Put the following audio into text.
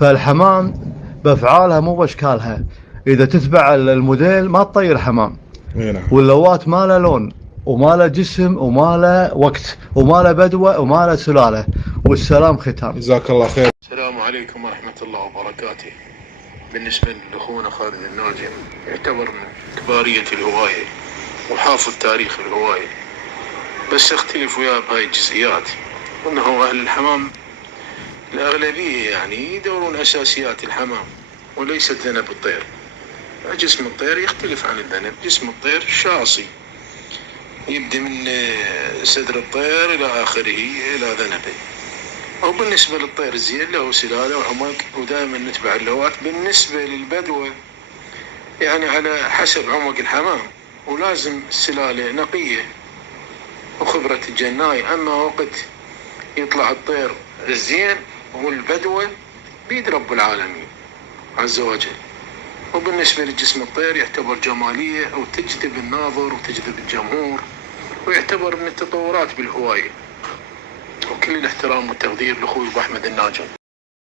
فالحمام بأفعالها مو بأشكالها. إذا تتبع الموديل ما تطير حمام. نعم. واللوات ما له لون وما له جسم وما له وقت وما له بدوة وما له سلالة. والسلام ختام. جزاك الله خير. السلام عليكم ورحمة الله وبركاته. بالنسبة لأخونا خالد الناجم، يعتبر من كبارية الهواية وحافظ تاريخ الهواية، بس اختلف وياه بهاي الجزئيات، وأنه أهل الحمام الأغلبية يعني يدورون أساسيات الحمام وليست ذنب الطير. جسم الطير يختلف عن الذنب. جسم الطير شاصي، يبدأ من صدر الطير إلى آخره إلى ذنبه. وبالنسبة للطير الزين له سلالة وعمق، ودائما نتبع اللوات. بالنسبة للبدوة يعني على حسب عمق الحمام، ولازم السلالة نقية وخبرة الجناي. أما وقت يطلع الطير الزين والبدوة بيد رب العالمين عز وجل. وبالنسبة لجسم الطير يعتبر جمالية وتجذب الناظر وتجذب الجمهور، ويعتبر من التطورات بالهواية. وكل الاحترام والتقدير لأخوي أبو أحمد الناجم.